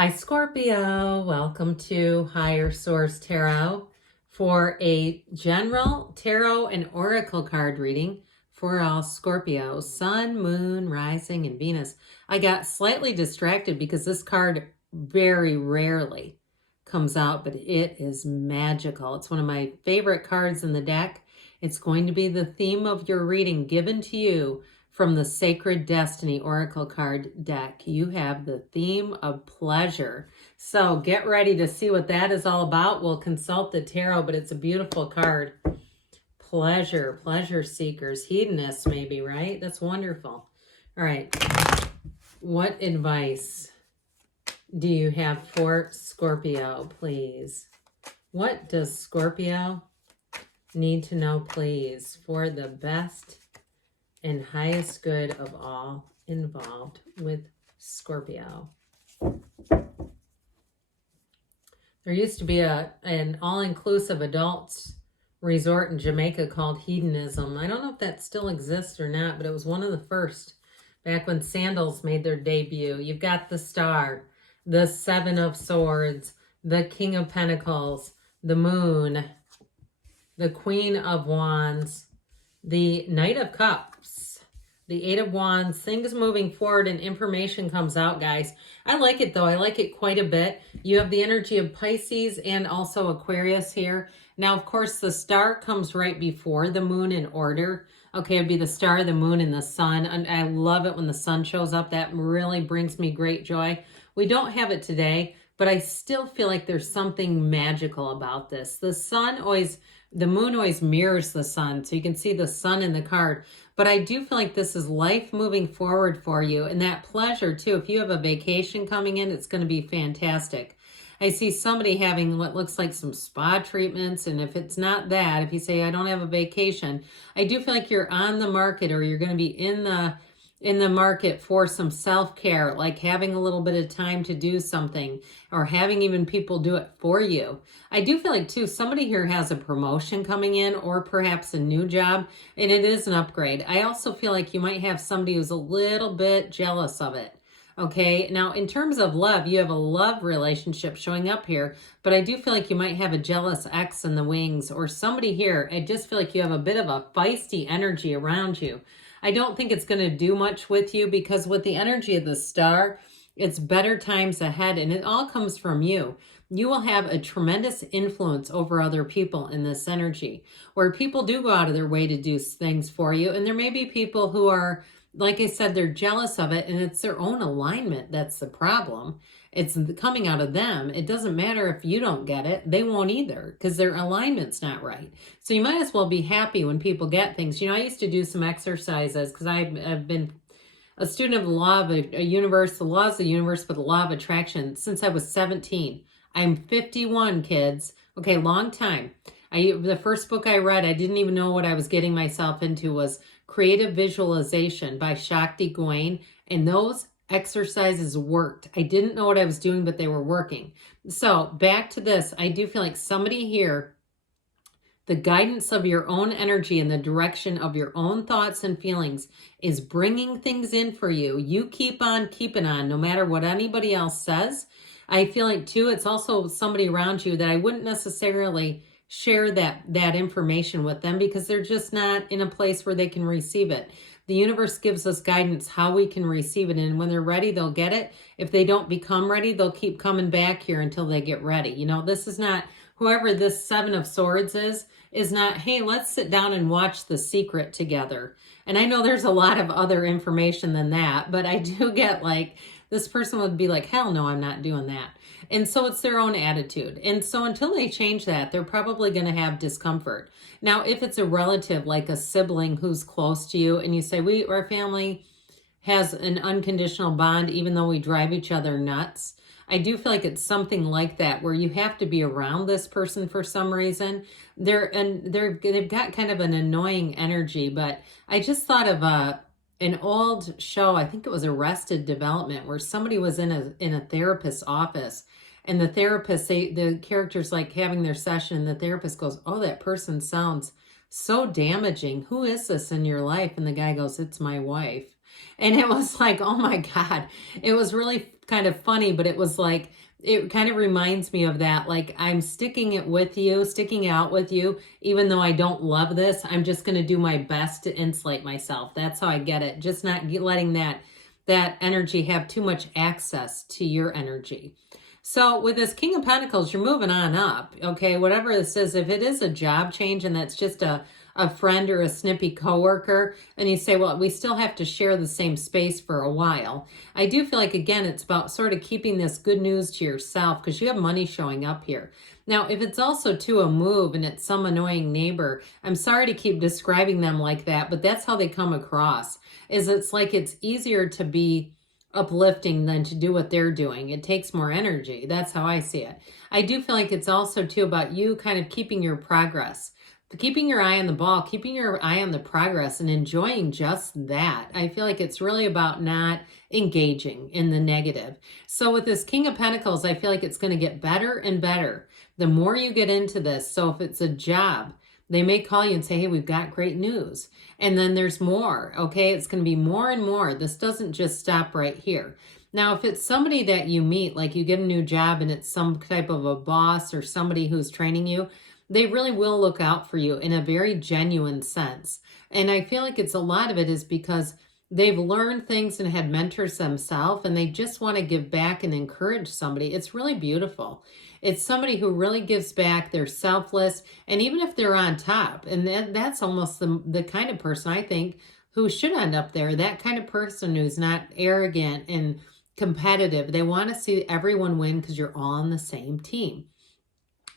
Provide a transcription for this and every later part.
Hi, Scorpio. Welcome to Higher Source Tarot for a general tarot and oracle card reading for all Scorpio, Sun, Moon, Rising, and Venus. I got slightly distracted because this card very rarely comes out, but it is magical. It's one of my favorite cards in the deck. It's going to be the theme of your reading given to you from the Sacred Destiny Oracle card deck. You have the theme of pleasure. So get ready to see what that is all about. We'll consult the tarot, but it's a beautiful card. Pleasure, pleasure seekers, hedonists maybe, right? That's wonderful. All right. What advice do you have for Scorpio, please? What does Scorpio need to know, please, for the best and highest good of all involved with Scorpio? There used to be an all-inclusive adults resort in Jamaica called Hedonism. I don't know if that still exists or not, but it was one of the first back when sandals made their debut. You've got the Star, the Seven of Swords, the King of Pentacles, the Moon, the Queen of Wands, the Knight of Cups, the Eight of Wands. Things moving forward and information comes out, guys. I like it, though. I like it quite a bit. You have the energy of Pisces and also Aquarius here. Now, of course, the Star comes right before the Moon in order. Okay, it'd be the Star, the Moon, and the Sun. And I love it when the Sun shows up. That really brings me great joy. We don't have it today, but I still feel like there's something magical about this. The Moon always mirrors the Sun, so you can see the Sun in the card. But I do feel like this is life moving forward for you, and that pleasure too. If you have a vacation coming in, it's going to be fantastic. I see somebody having what looks like some spa treatments, and if it's not that, if you say, I don't have a vacation, I do feel like you're on the market, or you're going to be in the market for some self-care, like having a little bit of time to do something, or having even people do it for you. I do feel like, too, somebody here has a promotion coming in, or perhaps a new job, and it is an upgrade. I also feel like you might have somebody who's a little bit jealous of it. Okay, now in terms of love, you have a love relationship showing up here, but I do feel like you might have a jealous ex in the wings, or somebody here. I just feel like you have a bit of a feisty energy around you. I don't think it's going to do much with you, because with the energy of the Star, it's better times ahead, and it all comes from you. You will have a tremendous influence over other people in this energy, where people do go out of their way to do things for you. And there may be people who are, like I said, they're jealous of it, and it's their own alignment that's the problem. It's coming out of them. It doesn't matter if you don't get it. They won't either, because their alignment's not right. So you might as well be happy when people get things. You know, I used to do some exercises, because I've been a student of the law of a universe, the laws of the universe, but the law of attraction since I was 17. I'm 51, kids. Okay, long time. The first book I read, I didn't even know what I was getting myself into, was Creative Visualization by Shakti Gawain, and those exercises worked. I didn't know what I was doing, but they were working. So back to this, I do feel like somebody here, the guidance of your own energy and the direction of your own thoughts and feelings is bringing things in for you. You keep on keeping on, no matter what anybody else says. I feel like, too, it's also somebody around you that I wouldn't necessarily share that information with them, because they're just not in a place where they can receive it. The universe gives us guidance how we can receive it, and when they're ready, they'll get it. If they don't become ready, they'll keep coming back here until they get ready. You know, this is not, whoever this Seven of Swords is not, hey, let's sit down and watch The Secret together. And I know there's a lot of other information than that, but I do get like, this person would be like, hell no, I'm not doing that. And so it's their own attitude. And so until they change that, they're probably going to have discomfort. Now, if it's a relative, like a sibling who's close to you, and you say, our family has an unconditional bond, even though we drive each other nuts, I do feel like it's something like that, where you have to be around this person for some reason. They've got kind of an annoying energy, but I just thought of an old show, I think it was Arrested Development, where somebody was in a therapist's office, and the therapist, the character's like having their session, and the therapist goes, oh, that person sounds so damaging. Who is this in your life? And the guy goes, it's my wife. And it was like, oh my God, it was really kind of funny, but it was like, it kind of reminds me of that. Like, I'm sticking it with you, sticking out with you, even though I don't love this. I'm just going to do my best to insulate myself. That's how I get it. Just not letting that energy have too much access to your energy. So with this King of Pentacles, you're moving on up, okay? Whatever this is, if it is a job change and that's just a friend or a snippy coworker, and you say, well, we still have to share the same space for a while. I do feel like, again, it's about sort of keeping this good news to yourself because you have money showing up here. Now, if it's also to a move and it's some annoying neighbor, I'm sorry to keep describing them like that, but that's how they come across, is it's like it's easier to be uplifting than to do what they're doing. It takes more energy. That's how I see it. I do feel like it's also too about you kind of keeping your progress, keeping your eye on the ball, keeping your eye on the progress and enjoying just that. I feel like it's really about not engaging in the negative. So with this King of Pentacles, I feel like it's going to get better and better the more you get into this. So if it's a job, they may call you and say, hey, we've got great news. And then there's more, okay? It's going to be more and more. This doesn't just stop right here. Now, if it's somebody that you meet, like you get a new job and it's some type of a boss or somebody who's training you, they really will look out for you in a very genuine sense. And I feel like it's a lot of it is because they've learned things and had mentors themselves and they just want to give back and encourage somebody. It's really beautiful. It's somebody who really gives back. They're selfless. And even if they're on top, and that's almost the kind of person I think who should end up there, that kind of person who's not arrogant and competitive. They want to see everyone win because you're all on the same team.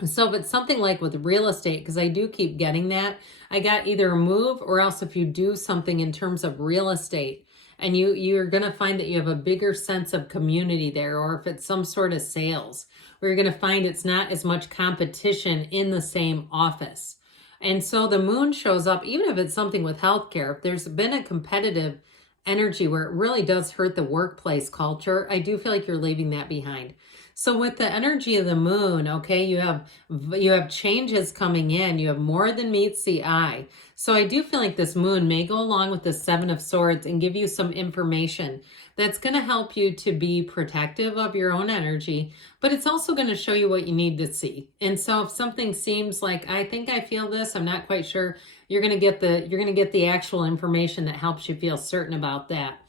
So if it's something like with real estate, because I do keep getting that, I got either a move or else if you do something in terms of real estate and you're going to find that you have a bigger sense of community there, or if it's some sort of sales where you're going to find it's not as much competition in the same office. And so the moon shows up, even if it's something with healthcare, if there's been a competitive energy where it really does hurt the workplace culture, I do feel like you're leaving that behind. So with the energy of the moon, okay, you have changes coming in. You have more than meets the eye. So I do feel like this moon may go along with the Seven of Swords and give you some information that's going to help you to be protective of your own energy, but it's also going to show you what you need to see. And so if something seems like, I think I feel this, I'm not quite sure, you're going to get the actual information that helps you feel certain about that.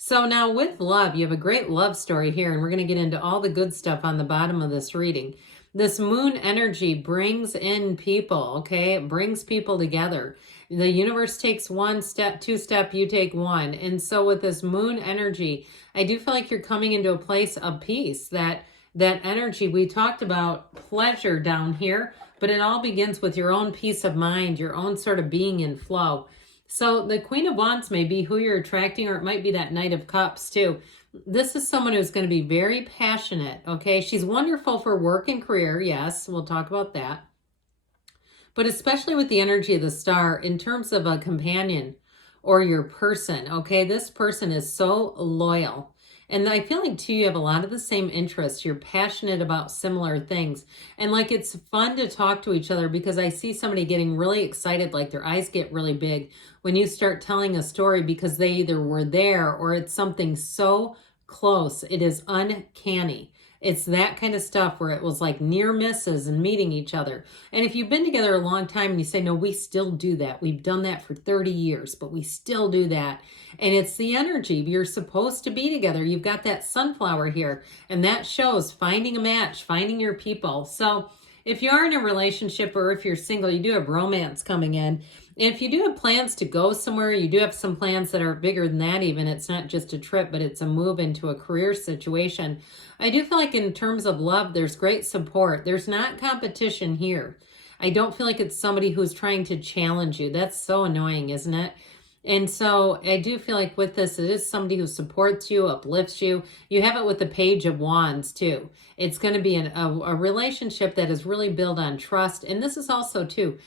So now with love, you have a great love story here, and we're going to get into all the good stuff on the bottom of this reading. This moon energy brings in people, okay? It brings people together. The universe takes one step, two step, you take one. And so with this moon energy, I do feel like you're coming into a place of peace. That energy, we talked about pleasure down here, but it all begins with your own peace of mind, your own sort of being in flow. So the Queen of Wands may be who you're attracting, or it might be that Knight of Cups too. This is someone who's going to be very passionate, okay? She's wonderful for work and career, yes, we'll talk about that. But especially with the energy of the star, in terms of a companion or your person, okay? This person is so loyal. And I feel like, too, you have a lot of the same interests. You're passionate about similar things. And, like, it's fun to talk to each other because I see somebody getting really excited, like their eyes get really big when you start telling a story because they either were there or it's something so close. It is uncanny. It's that kind of stuff where it was like near misses and meeting each other. And if you've been together a long time and you say, no, we still do that. We've done that for 30 years, but we still do that. And it's the energy. You're supposed to be together. You've got that sunflower here, and that shows finding a match, finding your people. So if you are in a relationship or if you're single, you do have romance coming in. And if you do have plans to go somewhere, you do have some plans that are bigger than that even. It's not just a trip, but it's a move into a career situation. I do feel like in terms of love, there's great support. There's not competition here. I don't feel like it's somebody who's trying to challenge you. That's so annoying, isn't it? And so I do feel like with this, it is somebody who supports you, uplifts you. You have it with the Page of Wands too. It's going to be a relationship that is really built on trust. And this is also too,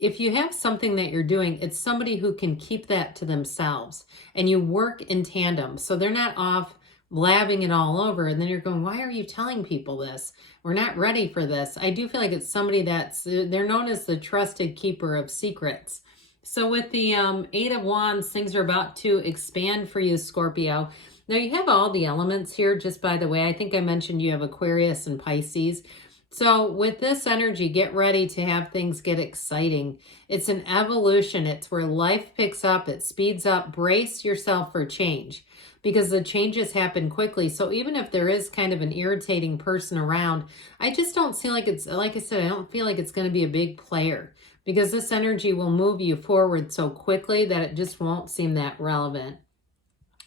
if you have something that you're doing, it's somebody who can keep that to themselves and you work in tandem. So they're not off blabbing it all over. And then you're going, why are you telling people this? We're not ready for this. I do feel like it's somebody they're known as the trusted keeper of secrets. So with the Eight of Wands, things are about to expand for you, Scorpio. Now you have all the elements here, just by the way. I think I mentioned you have Aquarius and Pisces. So with this energy, get ready to have things get exciting. It's an evolution. It's where life picks up, it speeds up. Brace yourself for change because the changes happen quickly. So even if there is kind of an irritating person around, I just don't see like it's, like I said, I don't feel like it's going to be a big player, because this energy will move you forward so quickly that it just won't seem that relevant.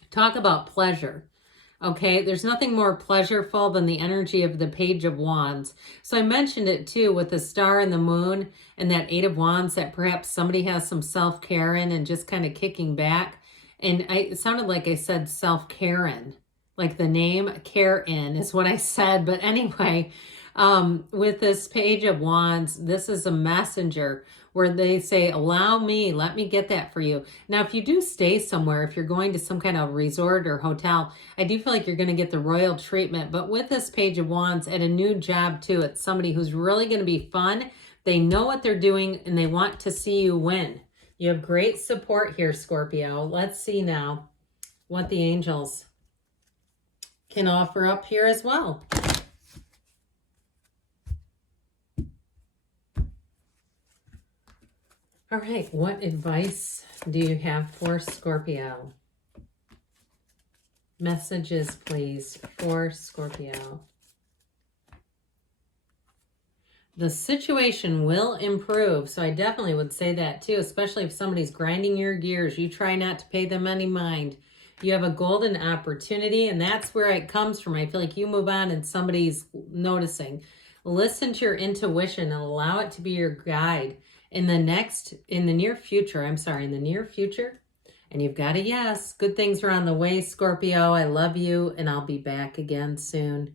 Talk about pleasure. Okay, there's nothing more pleasureful than the energy of the Page of Wands. So I mentioned it too with the star and the moon and that Eight of Wands, that perhaps somebody has some self-care in and just kind of kicking back. And it sounded like I said self-care-in, like the name care-in is what I said. But anyway, with this Page of Wands, this is a messenger where they say, allow me, let me get that for you. Now, if you do stay somewhere, if you're going to some kind of resort or hotel, I do feel like you're going to get the royal treatment. But with this Page of Wands at a new job too, it's somebody who's really going to be fun. They know what they're doing and they want to see you win. You have great support here, Scorpio. Let's see now what the angels can offer up here as well. All right, what advice do you have for Scorpio? Messages, please, for Scorpio. The situation will improve, so I definitely would say that too, especially if somebody's grinding your gears. You try not to pay them any mind. You have a golden opportunity, and that's where it comes from. I feel like you move on and somebody's noticing. Listen to your intuition and allow it to be your guide. In the near future, and you've got a yes. Good things are on the way, Scorpio. I love you, and I'll be back again soon.